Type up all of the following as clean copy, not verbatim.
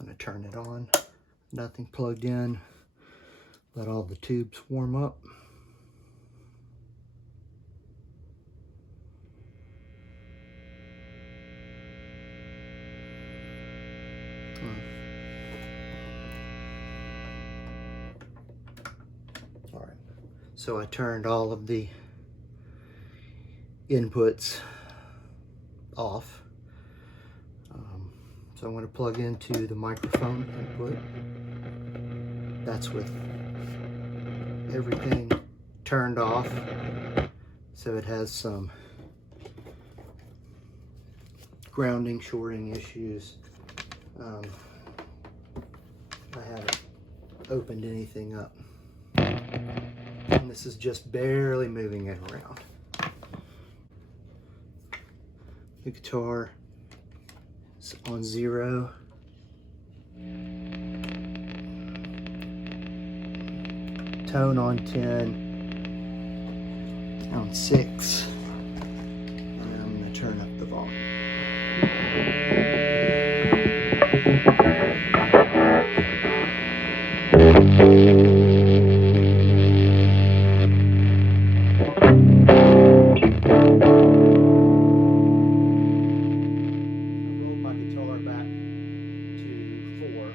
I'm going to turn it on. Nothing plugged in. Let all the tubes warm up. All right, so I turned all of the inputs off. So I'm going to plug into the microphone input. That's with everything turned off, so it has some grounding, shorting issues. I haven't opened anything up, and this is just barely moving it around. The guitar is on 0. Tone on 10, on 6, and I'm going to turn up the volume. I rolled my guitar back to 4.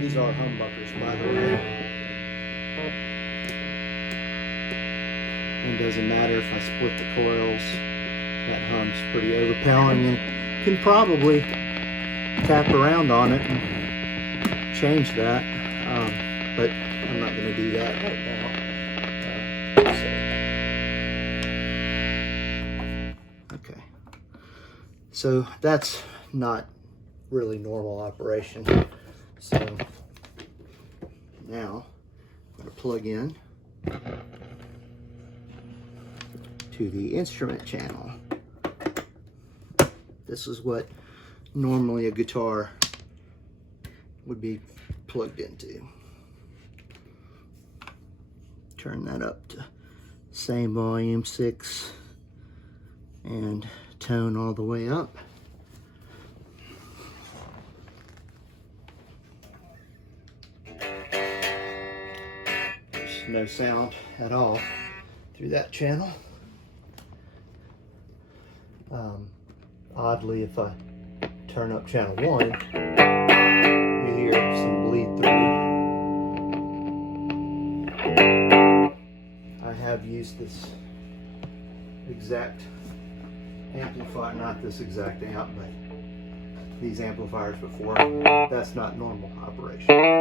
These are humbuckers, by the way. It doesn't matter if I split the coils. That hum's pretty overpowering, and can probably tap around on it and change that. But I'm not going to do that right now. Okay. So that's not really normal operation. So now I'm going to plug in to the instrument channel. This is what normally a guitar would be plugged into. Turn that up to same volume, 6, and tone all the way up. There's no sound at all through that channel. Oddly, if I turn up channel 1, you hear some bleed through. I have used this exact amplifier, not this exact amp, but these amplifiers before. That's not normal operation.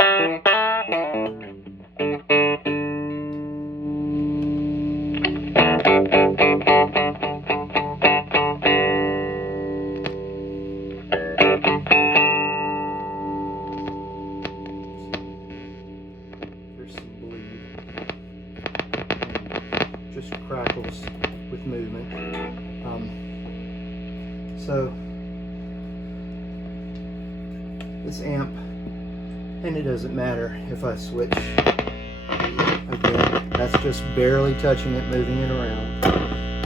Just crackles with movement. So this amp, and it doesn't matter if I switch again, that's just barely touching it, moving it around.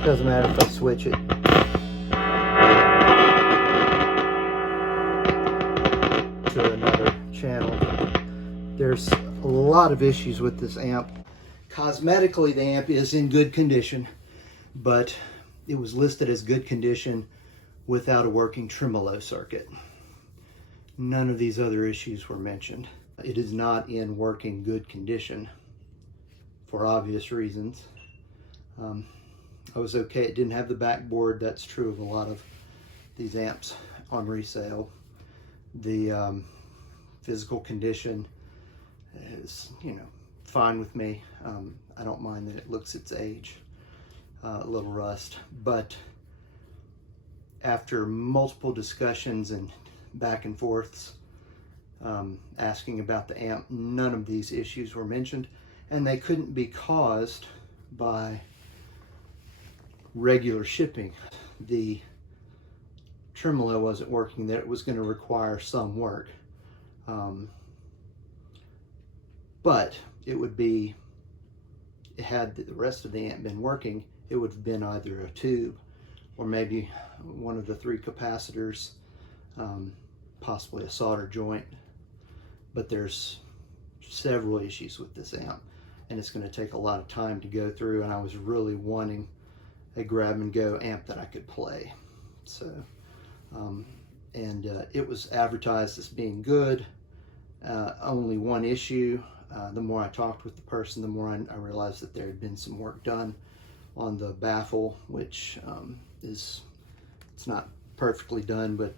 Doesn't matter if I switch it to another channel. There's a lot of issues with this amp. Cosmetically, the amp is in good condition, but it was listed as good condition without a working tremolo circuit. None of these other issues were mentioned. It is not in working good condition for obvious reasons. I was okay. It didn't have the backboard. That's true of a lot of these amps on resale. The physical condition is, fine with me. I don't mind that it looks its age, a little rust, but after multiple discussions and back and forths, asking about the amp, none of these issues were mentioned, and they couldn't be caused by regular shipping. The tremolo wasn't working, that it was going to require some work. But it would be, had the rest of the amp been working, it would have been either a tube or maybe one of the 3 capacitors, possibly a solder joint. But there's several issues with this amp, and it's going to take a lot of time to go through, and I was really wanting a grab and go amp that I could play. So it was advertised as being good. Only one issue. The more I talked with the person, the more I realized that there had been some work done on the baffle, which it's not perfectly done, but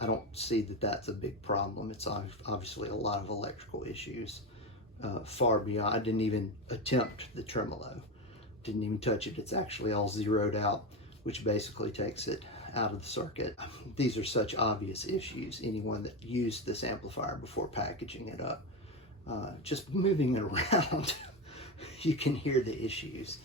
I don't see that that's a big problem. It's obviously a lot of electrical issues, far beyond. I didn't even attempt the tremolo, didn't even touch it. It's actually all zeroed out, which basically takes it out of the circuit. These are such obvious issues. Anyone that used this amplifier before packaging it up, just moving it around, you can hear the issues.